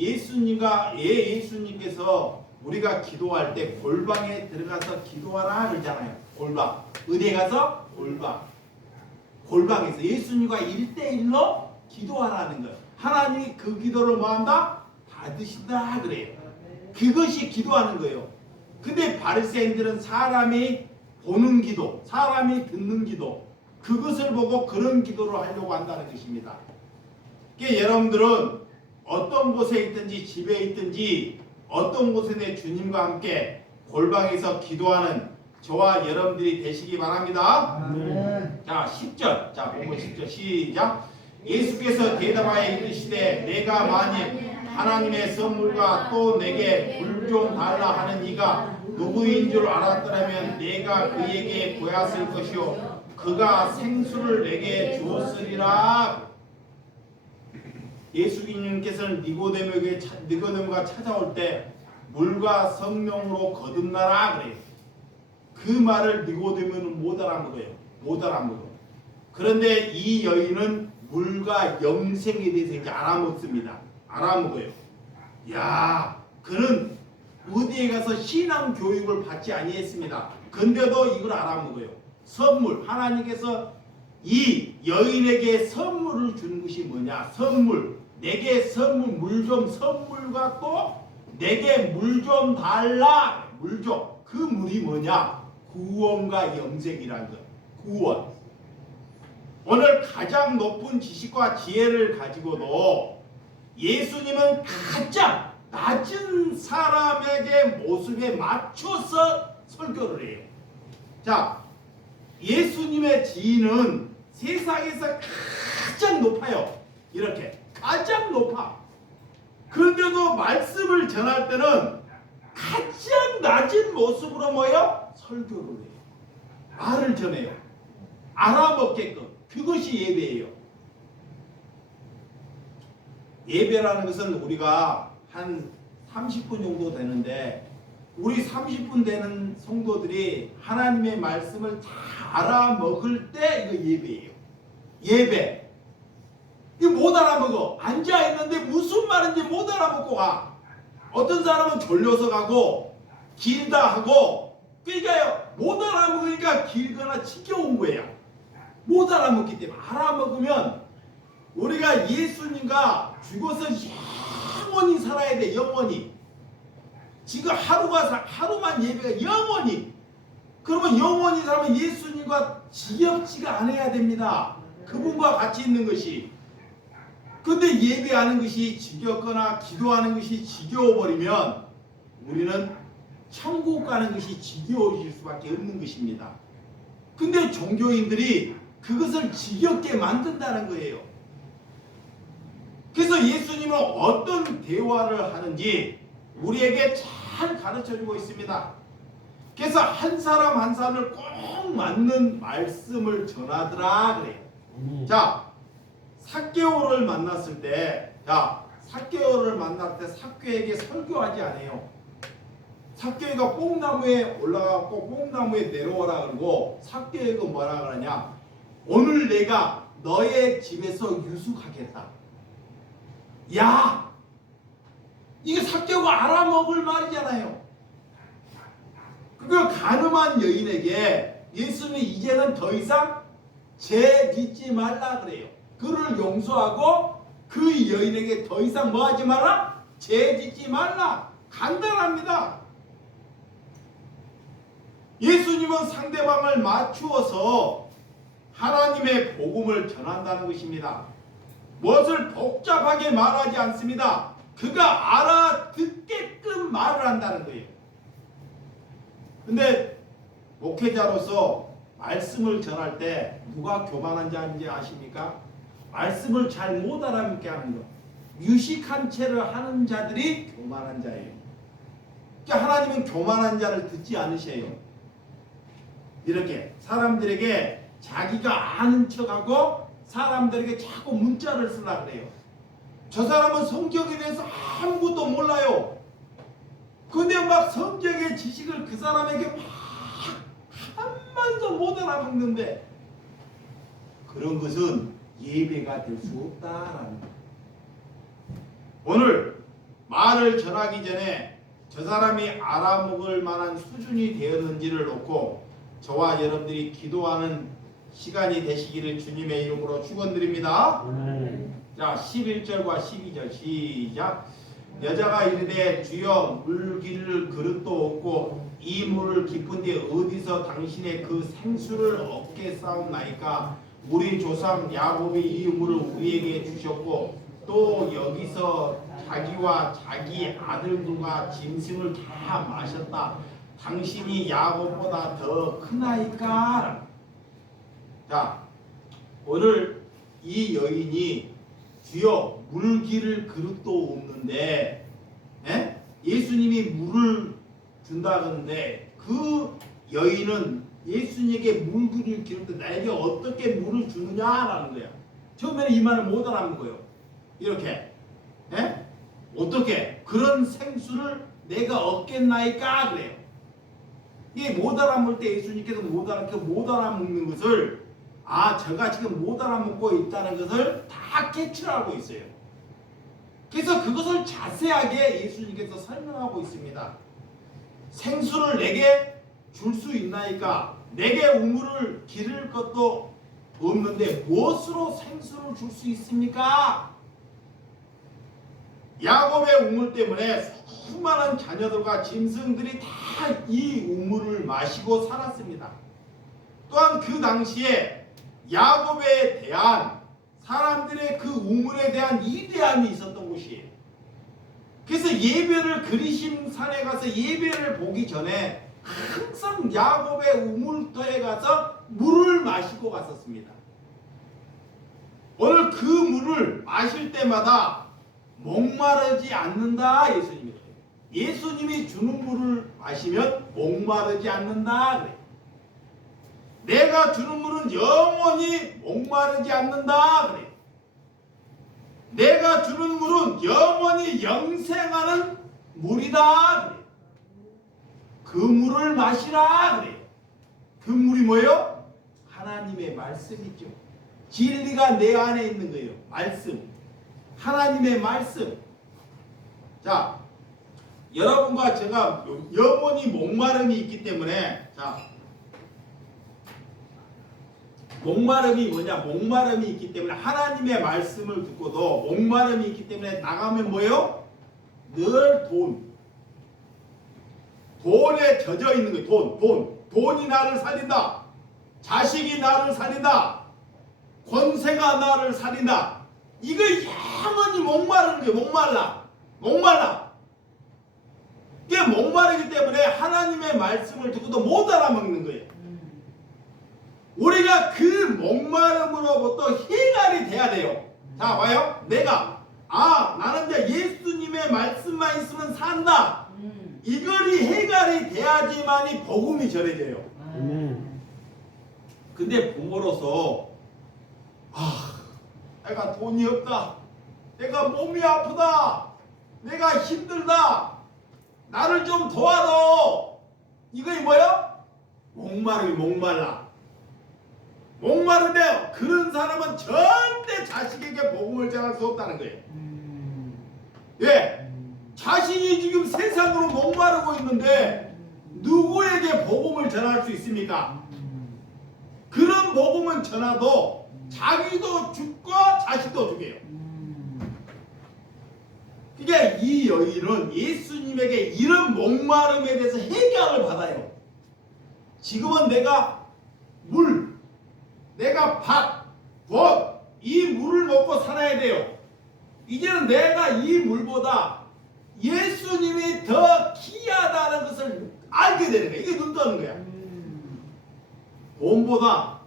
예수님께서 우리가 기도할 때 골방에 들어가서 기도하라 그러잖아요. 골방, 은혜 가서 골방에서 예수님과 1대1로 기도하라는 거예요. 하나님이 그 기도를 뭐한다? 받으신다 그래요. 그것이 기도하는 거예요. 근데 바리새인들은 사람이 보는 기도, 사람이 듣는 기도, 그것을 보고 그런 기도를 하려고 한다는 것입니다. 그러니까 여러분들은 어떤 곳에 있든지 집에 있든지 어떤 곳에 내 주님과 함께 골방에서 기도하는 저와 여러분들이 되시기 바랍니다. 자, 10절. 자, 보고 10절 시작. 예수께서 대답하여 이르시되 내가 만일 하나님의 선물과 또 내게 물 좀 달라 하는 이가 누구인 줄 알았더라면 내가 그에게 보았을 것이요 그가 생수를 내게 주었으리라. 예수님께서는 니고데모가 찾아올 때 물과 성령으로 거듭나라 그래요. 그 말을 니고데모는 못 알아먹어요. 못 알아먹어. 그런데 이 여인은 물과 영생에 대해서 이제 알아먹습니다. 알아먹어요. 야, 그는 어디에 가서 신앙 교육을 받지 아니했습니다. 근데도 이걸 알아먹어요. 선물, 하나님께서 이 여인에게 선물을 주는 것이 뭐냐? 선물, 내게 선물, 물 좀 선물과 또 내게 물 좀 달라. 물 좀. 그 물이 뭐냐? 구원과 영생이라는 것. 구원. 오늘 가장 높은 지식과 지혜를 가지고도 예수님은 가장 낮은 사람에게 모습에 맞춰서 설교를 해요. 자, 예수님의 지위는 세상에서 가장 높아요. 이렇게 가장 높아. 그런데도 말씀을 전할 때는 가장 낮은 모습으로 뭐예요? 설교를 해요. 말을 전해요. 알아먹게끔. 그것이 예배예요. 예배라는 것은 우리가 한 30분 정도 되는데 우리 30분 되는 성도들이 하나님의 말씀을 다 알아먹을 때 이거 예배예요. 예배. 이거 못 알아먹어. 앉아있는데 무슨 말인지 못 알아먹고 가. 어떤 사람은 졸려서 가고 길다 하고 그러니까 못 알아먹으니까 길거나 지겨운 거예요. 못 알아먹기 때문에. 알아먹으면 우리가 예수님과 죽어서 영원히 살아야 돼. 영원히. 지금 하루만 예배가 영원히. 그러면 영원히 살면 예수님과 지겹지가 않아야 됩니다. 그분과 같이 있는 것이. 근데 예배하는 것이 지겹거나 기도하는 것이 지겨워버리면 우리는 천국 가는 것이 지겨워질 수밖에 없는 것입니다. 근데 종교인들이 그것을 지겹게 만든다는 거예요. 그래서 예수님은 어떤 대화를 하는지 우리에게 잘 가르쳐주고 있습니다. 그래서 한 사람 한 사람을 꼭 맞는 말씀을 전하더라 그래요. 자, 삭개오를 만났을 때, 삭개오를 만날 때 삭개에게 설교하지 않아요. 삭개가 뽕나무에 올라가고 뽕나무에 내려오라 그러고 삭개가 뭐라 그러냐? 오늘 내가 너의 집에서 유숙하겠다. 야, 이게 삭개오가 알아먹을 말이잖아요. 그 가늠한 여인에게 예수님이 이제는 더 이상 죄 짓지 말라 그래요. 그를 용서하고 그 여인에게 더 이상 뭐 하지 마라? 죄 짓지 말라. 간단합니다. 예수님은 상대방을 맞추어서 하나님의 복음을 전한다는 것입니다. 무엇을 복잡하게 말하지 않습니다. 그가 알아듣게끔 말을 한다는 거예요. 근데 목회자로서 말씀을 전할 때 누가 교만한 자인지 아십니까? 말씀을 잘 못 알아듣게 하는 것. 유식한 채를 하는 자들이 교만한 자예요. 그러니까 하나님은 교만한 자를 듣지 않으셔요. 이렇게 사람들에게 자기가 아는 척하고 사람들에게 자꾸 문자를 쓰려고 그래요. 저 사람은 성경에 대해서 아무것도 몰라요. 근데 막 성경의 지식을 그 사람에게 막 한마디도 못 알아먹는데 그런 것은 예배가 될 수 없다라는 거예요. 오늘 말을 전하기 전에 저 사람이 알아먹을 만한 수준이 되었는지를 놓고 저와 여러분들이 기도하는 시간이 되시기를 주님의 이름으로 축원드립니다. 자, 11절과 12절 시작. 여자가 이르되 주여 물기를 그릇도 없고 이 물을 깊은데 어디서 당신의 그 생수를 얻게 싸움나이까? 우리 조상 야곱이 이 물을 우리에게 주셨고 또 여기서 자기와 자기 아들들과 짐승을 다 마셨다. 당신이 야곱보다 더 크나이까? 자, 오늘 이 여인이 주여 물기를 그릇도 없는데 예수님이 물을 준다는데 그 여인은 예수님에게 물기를 기를 때 나에게 어떻게 물을 주느냐라는 거야. 처음에는 이 말을 못 알아본 거예요. 이렇게 어떻게 그런 생수를 내가 얻겠나이까 그래요. 이게 못 알아볼 때 예수님께서 못 알아먹는 것을 제가 지금 못 알아먹고 있다는 것을 다 캐치하고 있어요. 그래서 그것을 자세하게 예수님께서 설명하고 있습니다. 생수를 내게 줄 수 있나이까? 내게 우물을 기를 것도 없는데 무엇으로 생수를 줄 수 있습니까? 야곱의 우물 때문에 수많은 자녀들과 짐승들이 다 이 우물을 마시고 살았습니다. 또한 그 당시에 야곱에 대한 사람들의 그 우물에 대한 이대함이 있었던 곳이에요. 그래서 예배를 그리심 산에 가서 예배를 보기 전에 항상 야곱의 우물터에 가서 물을 마시고 갔었습니다. 오늘 그 물을 마실 때마다 목마르지 않는다 예수님이 그래요. 예수님이 주는 물을 마시면 목마르지 않는다 그래요. 내가 주는 물은 영원히 목마르지 않는다 그래요. 내가 주는 물은 영원히 영생하는 물이다 그래요. 그 물을 마시라 그래요. 그 물이 뭐예요? 하나님의 말씀이죠. 진리가 내 안에 있는 거예요. 말씀. 하나님의 말씀. 자, 여러분과 제가 영원히 목마름이 있기 때문에 목마름이 뭐냐? 목마름이 있기 때문에 하나님의 말씀을 듣고도 목마름이 있기 때문에 나가면 뭐예요? 늘 돈에 젖어 있는 거예요. 돈이 나를 살린다. 자식이 나를 살린다. 권세가 나를 살린다. 이거 영원히 목마르는 게 목말라. 이게 목마르기 때문에 하나님의 말씀을 듣고도 못 알아먹는 거예요. 우리가 그 목마름으로부터 해결이 돼야 돼요. 자, 봐요. 내가 나는 이제 예수님의 말씀만 있으면 산다. 이걸이 해결이 돼야지만이 복음이 전해져요. 근데 부모로서 내가 돈이 없다. 내가 몸이 아프다. 내가 힘들다. 나를 좀 도와줘. 이거 뭐예요? 목마른데요. 그런 사람은 절대 자식에게 복음을 전할 수 없다는 거예요. 왜? 자신이 지금 세상으로 목마르고 있는데 누구에게 복음을 전할 수 있습니까? 그런 복음은 전하도 자기도 죽고 자식도 죽여요. 그러니까 이 여인은 예수님에게 이런 목마름에 대해서 해결을 받아요. 지금은 내가 물, 내가 밥, 이 물을 먹고 살아야 돼요. 이제는 내가 이 물보다 예수님이 더 귀하다는 것을 알게 되는 거야. 이게 눈 떠는 거야. 돈보다,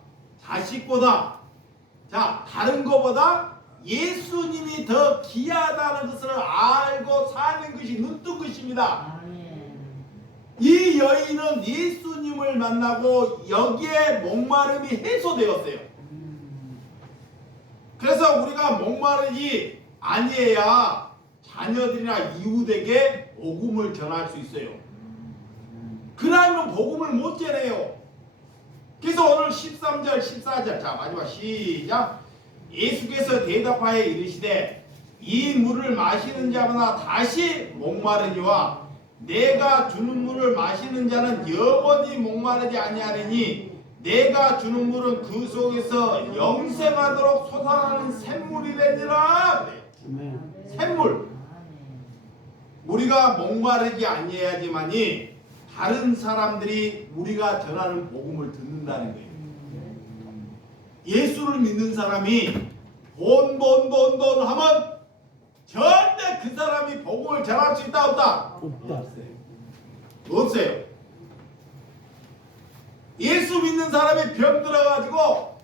자식보다, 다른 것보다 예수님이 더 귀하다는 것을 알고 사는 것이 눈 뜬 것입니다. 이 여인은 예수님을 만나고 여기에 목마름이 해소되었어요. 그래서 우리가 목마르지 아니해야 자녀들이나 이웃에게 복음을 전할 수 있어요. 그러면 복음을 못 전해요. 그래서 오늘 13절 14절 마지막 시작. 예수께서 대답하여 이르시되 이 물을 마시는 자마다 다시 목마르니와 내가 주는 물을 마시는 자는 영원히 목마르지 아니하리니 내가 주는 물은 그 속에서 영생하도록 솟아나는 샘물이래니라. 샘물. 우리가 목마르지 아니해야지만이 다른 사람들이 우리가 전하는 복음을 듣는다는 거예요. 예수를 믿는 사람이 돈 하면 절대 그 사람이 복음을 전할 수 있다 없다? 없어요. 예수 믿는 사람이 병 들어가지고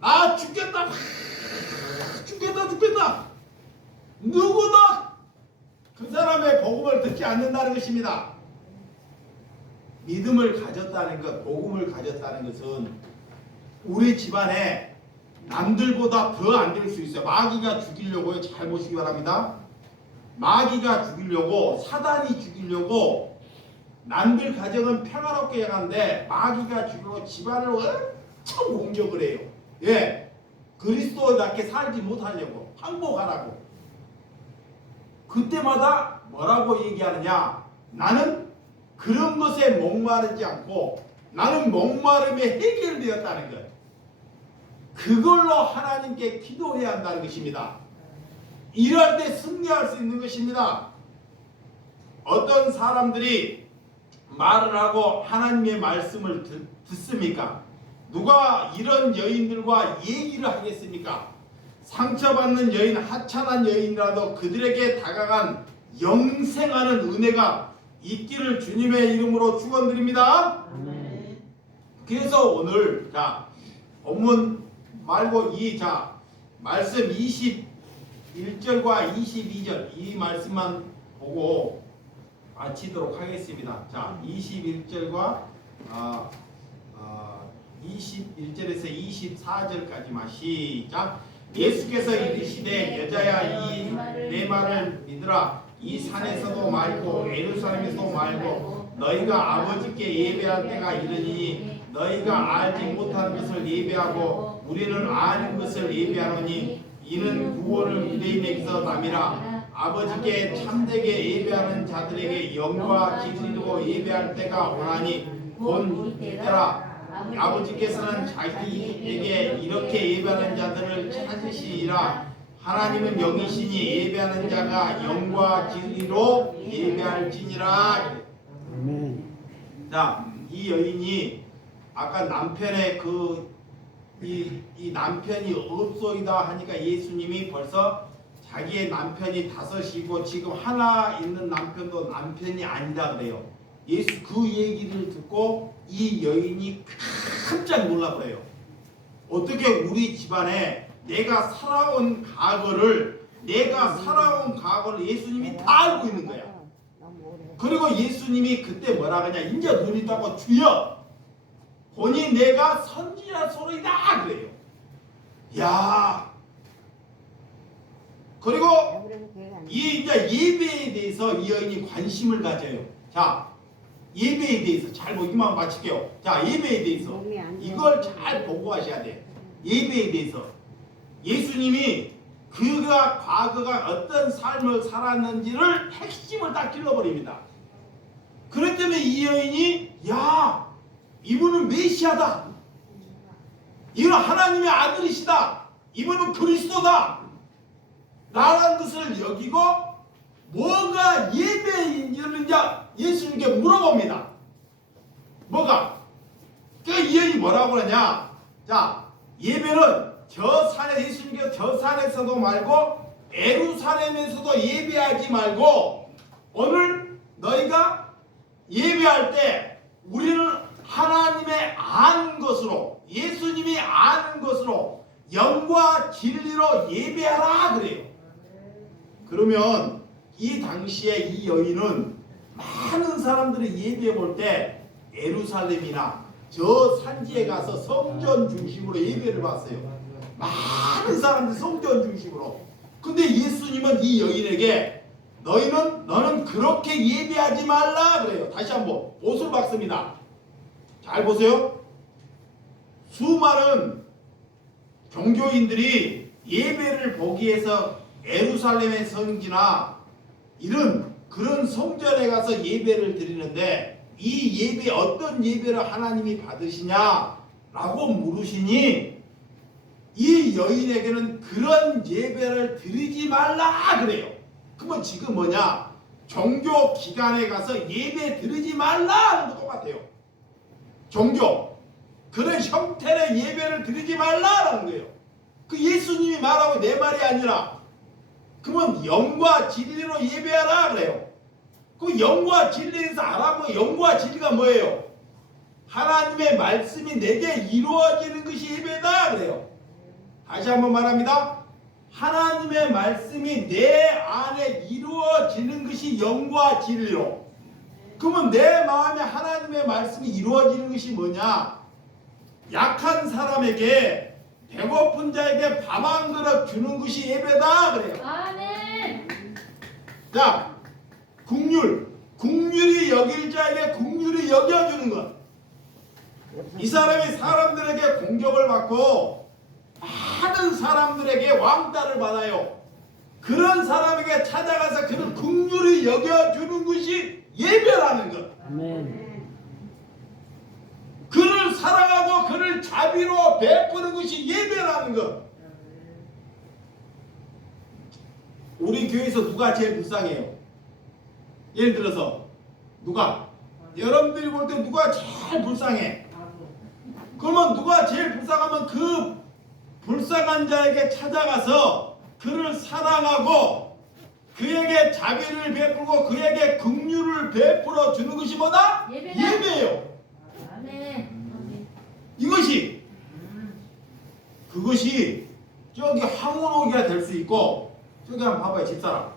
나 죽겠다 누구도 그 사람의 복음을 듣지 않는다는 것입니다. 믿음을 가졌다는 것, 복음을 가졌다는 것은 우리 집안에 남들보다 더 안 될 수 있어요. 마귀가 죽이려고요. 잘 보시기 바랍니다. 마귀가 죽이려고, 사단이 죽이려고, 남들 가정은 평화롭게 해가는데 마귀가 죽이려고 집안을 엄청 공격을 해요. 예, 그리스도답게 살지 못하려고, 항복하라고. 그때마다 뭐라고 얘기하느냐? 나는 그런 것에 목마르지 않고 나는 목마름이 해결되었다는 것. 그걸로 하나님께 기도해야 한다는 것입니다. 이럴 때 승리할 수 있는 것입니다. 어떤 사람들이 말을 하고 하나님의 말씀을 듣습니까? 누가 이런 여인들과 얘기를 하겠습니까? 상처받는 여인, 하찮은 여인이라도 그들에게 다가간 영생하는 은혜가 있기를 주님의 이름으로 축원드립니다. 그래서 오늘 본문 말고 말씀 21절과 22절 이 말씀만 보고 마치도록 하겠습니다. 21절과 21절에서 24절까지만 시작. 예수께서 이르시되 여자야 이 내 말을 믿으라. 이 산에서도 말고 예루살렘에서도 말고 너희가 아버지께 예배할 때가 이르니 너희가 알지 못하는 것을 예배하고 우리는 아는 것을 예배하노니 이는 구원을 유대인에게서 남이라. 아버지께 참되게 예배하는 자들에게 영과 진리로 예배할 때가 오나니 곧 이때라. 아버지께서는 자기에게 이렇게 예배하는 자들을 찾으시리라. 하나님은 영이시니 예배하는 자가 영과 진리로 예배할지니라. 이 여인이 아까 남편의 이 남편이 없소이다 하니까 예수님이 벌써 자기의 남편이 5이고 지금 하나 있는 남편도 남편이 아니다 그래요. 예수 그 얘기를 듣고 이 여인이 깜짝 놀라버려요. 어떻게 우리 집안에 내가 살아온 과거를 예수님이 다 알고 있는 거야. 그리고 예수님이 그때 뭐라 그러냐? 이제 눈이 떠고 주여 보니 내가 선지자 소리다 그래요. 야. 그리고 이 이제 예배에 대해서 이 여인이 관심을 가져요. 예배에 대해서 잘 보기만 마칠게요. 예배에 대해서 이걸 잘 보고 하셔야 돼. 예배에 대해서 예수님이 그가 과거가 어떤 삶을 살았는지를 핵심을 딱 길러버립니다. 그렇기 때문에 이 여인이 이분은 메시아다. 이는 하나님의 아들이시다. 이분은 그리스도다. 라는 것을 여기고 뭐가 예배인지를 예수님께 물어봅니다. 뭐가? 이 여인이 뭐라고 그러냐? 예배는 저 산에 예수님께서 저 산에서도 말고 예루살렘에서도 예배하지 말고 오늘 너희가 예배할 때 우리는 하나님의 아는 것으로 예수님이 아는 것으로 영과 진리로 예배하라 그래요. 그러면 이 당시에 이 여인은 많은 사람들이 예배해 볼 때 예루살렘이나 저 산지에 가서 성전 중심으로 예배를 봤어요. 많은 사람들이 성전 중심으로. 근데 예수님은 이 여인에게 너는 그렇게 예배하지 말라 그래요. 다시 한번 옷을 박습니다. 잘 보세요. 수많은 종교인들이 예배를 보기 위해서 예루살렘의 성지나 이런 그런 성전에 가서 예배를 드리는데 이 예배 어떤 예배를 하나님이 받으시냐라고 물으시니 이 여인에게는 그런 예배를 드리지 말라 그래요. 그러면 지금 뭐냐? 종교 기관에 가서 예배 드리지 말라는 거 똑같아요. 종교 그런 형태의 예배를 드리지 말라라는 거예요. 그 예수님이 말하고 내 말이 아니라 그러면 영과 진리로 예배하라 그래요. 그 영과 진리에서 알아보면 영과 진리가 뭐예요? 하나님의 말씀이 내게 이루어지는 것이 예배다 그래요. 다시 한번 말합니다. 하나님의 말씀이 내 안에 이루어지는 것이 영과 진리로. 그러면 내 마음에 하나님의 말씀이 이루어지는 것이 뭐냐? 약한 사람에게 배고픈 자에게 밥 한 그릇 주는 것이 예배다 그래요. 아멘. 자, 국률이 여길 자에게 국률이 여겨주는 것. 이 사람이 사람들에게 공격을 받고 많은 사람들에게 왕따를 받아요. 그런 사람에게 찾아가서 그를 긍휼히 여겨주는 것이 예배라는 것. 아멘. 그를 사랑하고 그를 자비로 베푸는 것이 예배라는 것. 우리 교회에서 누가 제일 불쌍해요? 예를 들어서 누가? 여러분들이 볼 때 누가 제일 불쌍해? 그러면 누가 제일 불쌍하면 그 불쌍한 자에게 찾아가서 그를 사랑하고 그에게 자비를 베풀고 그에게 긍휼을 베풀어 주는 것이 뭐다? 예배예요. 아멘. 그것이 저기 황홀오기가 될 수 있고 저기 한번 봐봐요. 집사람.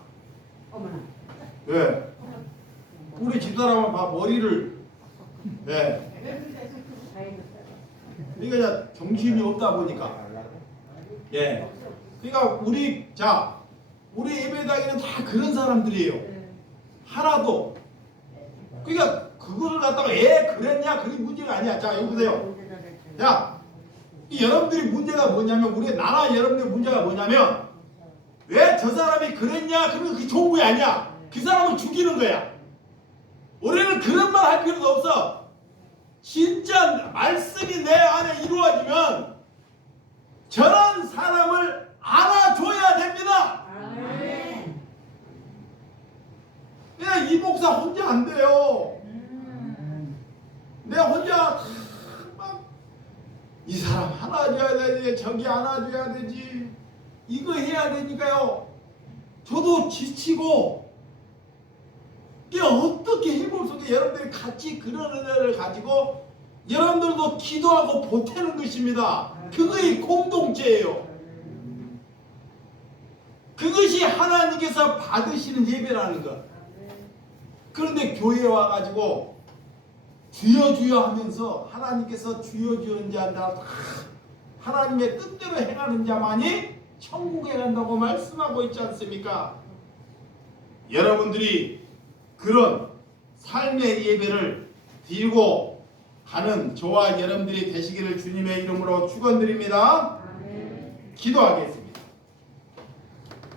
어머나. 예. 우리 집사람은 봐 머리를 예. 그러니까 정신이 없다 보니까 예. 그러니까 우리 예배당에는 다 그런 사람들이에요. 하나도. 그러니까 그거를 갖다가 그랬냐 그게 문제가 아니야. 자 여기 보세요. 자 여러분들이 문제가 뭐냐면 나나 여러분들의 문제가 뭐냐면 왜 저 사람이 그랬냐 그러면 그게 좋은 게 아니야. 그 사람을 죽이는 거야. 우리는 그런 말 할 필요도 없어. 진짜 말씀이 내 안에 이루어지면 저런 사람을 안아줘야 됩니다. 아멘. 이 목사 혼자 안 돼요. 내가 혼자 막 이 사람 안아줘야 되지, 저기 안아줘야 되지, 이거 해야 되니까요. 저도 지치고 이게 어떻게 해볼 속에 여러분들이 같이 그런 은혜를 가지고 여러분들도 기도하고 보태는 것입니다. 그것이 공동체예요. 그것이 하나님께서 받으시는 예배라는 것. 그런데 교회에 와가지고 주여 주여 하면서 하나님께서 주여 주여 한다 하나님의 뜻대로 행하는 자만이 천국에 간다고 말씀하고 있지 않습니까? 여러분들이 그런 삶의 예배를 드리고 가는 저와 여러분들이 되시기를 주님의 이름으로 축원드립니다. 기도하겠습니다.